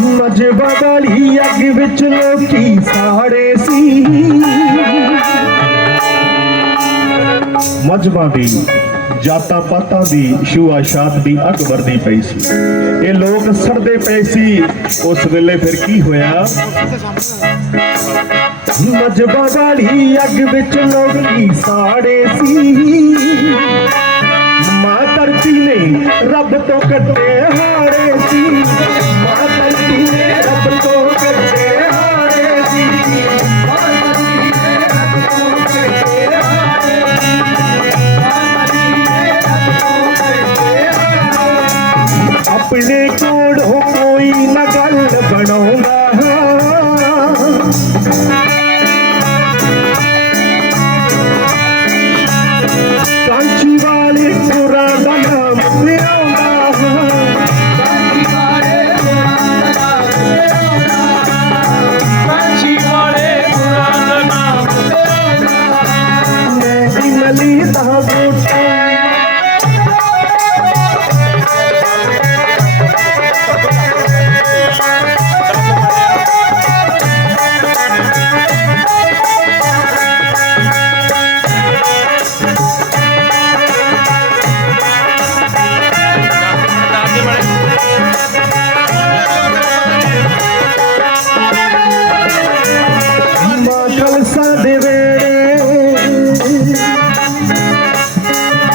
ਮਜਬਾ ਵਾਲੀ ਅੱਗ ਵਿੱਚ ਲੋਕੀ ਸਾੜੇ ਸੀ ਮਜਬਾ ਦੀ ਜਾਤਾਂ ਪਾਤਾਂ ਦੀ ਸ਼ੂਆ ਸ਼ਾਤ ਦੀ ਅੱਗ ਵਰਦੀ ਪਈ ਸੀ ਇਹ ਲੋਕ ਸੜਦੇ ਪਏ ਸੀ ਉਸ ਵੇਲੇ ਫਿਰ ਕੀ ਹੋਇਆ ਮਜਬਾ ਵਾਲੀ ਅੱਗ ਵਿੱਚ ਲੋਕੀ ਸਾੜੇ ਸੀ ਤੋਂ ਕੱਟੇ ਹਾਰੇ ਸੀ। ਮਾਂ ਧਰਤੀ ਨੇ ਰੱਬ ਤੋਂ ਕੱਟੇ ਹਾਰੇ ਸੀ। ਮਾਂ ਧਰਤੀ ਨੇ ਰੱਬ ਤੋਂ ਕੱਟੇ ਹਾਰੇ ਸੀ। ਮਾਂ ਧਰਤੀ ਨੇ ਰੱਬ ਤੋਂ ਕੱਟੇ ਹਾਰੇ ਆਪਣੇ ਕੋਲੋਂ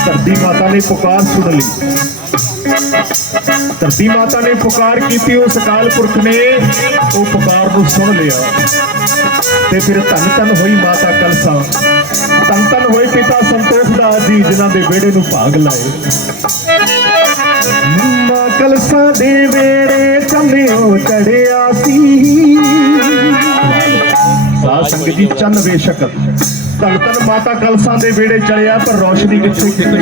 ਧਰਤੀ ਮਾਤਾ ਨੇ ਪੁਕਾਰ ਸੁਣ ਲਈ। ਧਰਤੀ ਮਾਤਾ ਨੇ ਪੁਕਾਰ ਕੀਤੀ ਉਸ ਅਕਾਲ ਪੁਰਖ ਨੇ ਉਹ ਪੁਕਾਰ ਨੂੰ ਸੁਣ ਲਿਆ। ਤੇ ਫਿਰ ਧੰਨ ਧੰਨ ਹੋਈ ਮਾਤਾ ਕਲਸਾ। ਧੰਨ ਧੰਨ ਹੋਏ ਪਿਤਾ ਸੰਤੋਖ ਦਾਸ ਜੀ, ਜਿਨ੍ਹਾਂ ਦੇ ਵਿਹੜੇ ਨੂੰ ਭਾਗ ਲਾਏ। ਮਾਂ ਕਲਸਾ ਦੇ ਵੇੜੇ ਚੰਨਿਓ ਚੜਿਆ ਸੰਗਤ ਜੀ ਚੰਨ ਬੇਸ਼ੱਕ। ਧੰਨ ਧੰਨ ਮਾਤਾ ਕਲਸਾਂ ਦੇ ਵਿਹੜੇ ਚੜਿਆ ਪਰ ਰੋਸ਼ਨੀ ਕਿੱਥੇ ਕਿੱਥੇ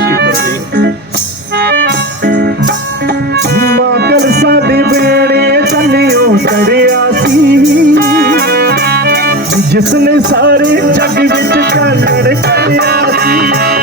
ਮਾਂ ਕਲਸਾਂ ਦੇ ਵਿਹੜੇ ਚੰਨਿਓ ਚੜਿਆ ਸੀ। ਜਿਸ ਨੇ ਸਾਰੇ ਜੱਗ ਵਿੱਚ ਚਾਨਣ ਕਰਿਆ ਸੀ।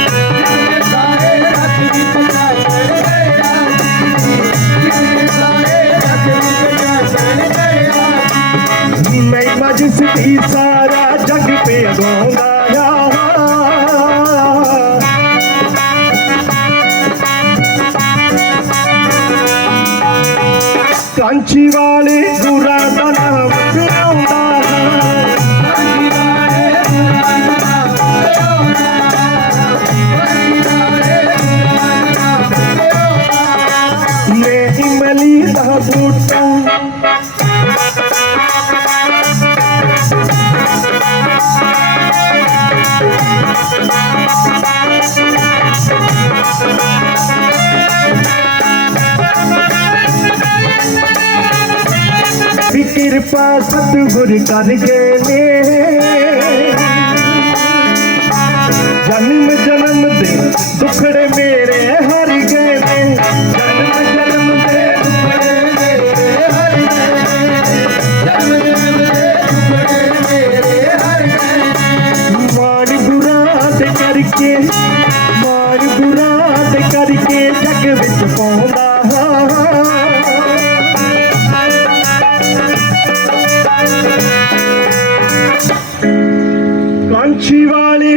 కంచివాలి గురాతన ఉండాలా. ਕਿਰਪਾ ਸਤਿਗੁਰ ਕਰ ਗਏ ਜਨਮ ਜਨਮ ਦੇ ਦੁਖੜੇ ਮੇਰੇ ਕਾਂਚੀ ਵਾਲੇ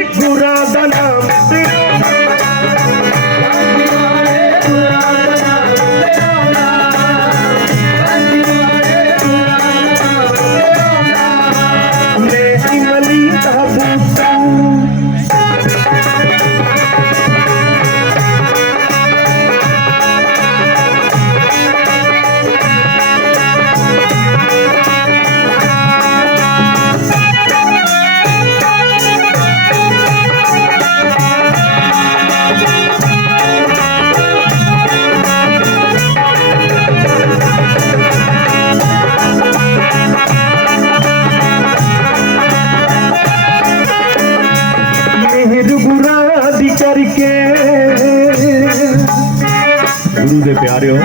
ਦੇ ਪਿਆਰਿਓ,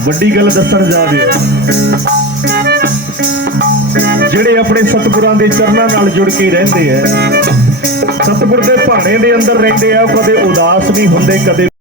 ਵੱਡੀ ਗੱਲ ਦੱਸਣ ਜਾ ਰਹੇ ਜਿਹੜੇ ਆਪਣੇ ਸਤਿਗੁਰਾਂ ਦੇ ਚਰਨਾਂ ਨਾਲ ਜੁੜ ਕੇ ਰਹਿੰਦੇ ਆ, ਸਤਿਗੁਰ ਦੇ ਭਾਣੇ ਦੇ ਅੰਦਰ ਰਹਿੰਦੇ ਆ, ਕਦੇ ਉਦਾਸ ਨਹੀਂ ਹੁੰਦੇ, ਕਦੇ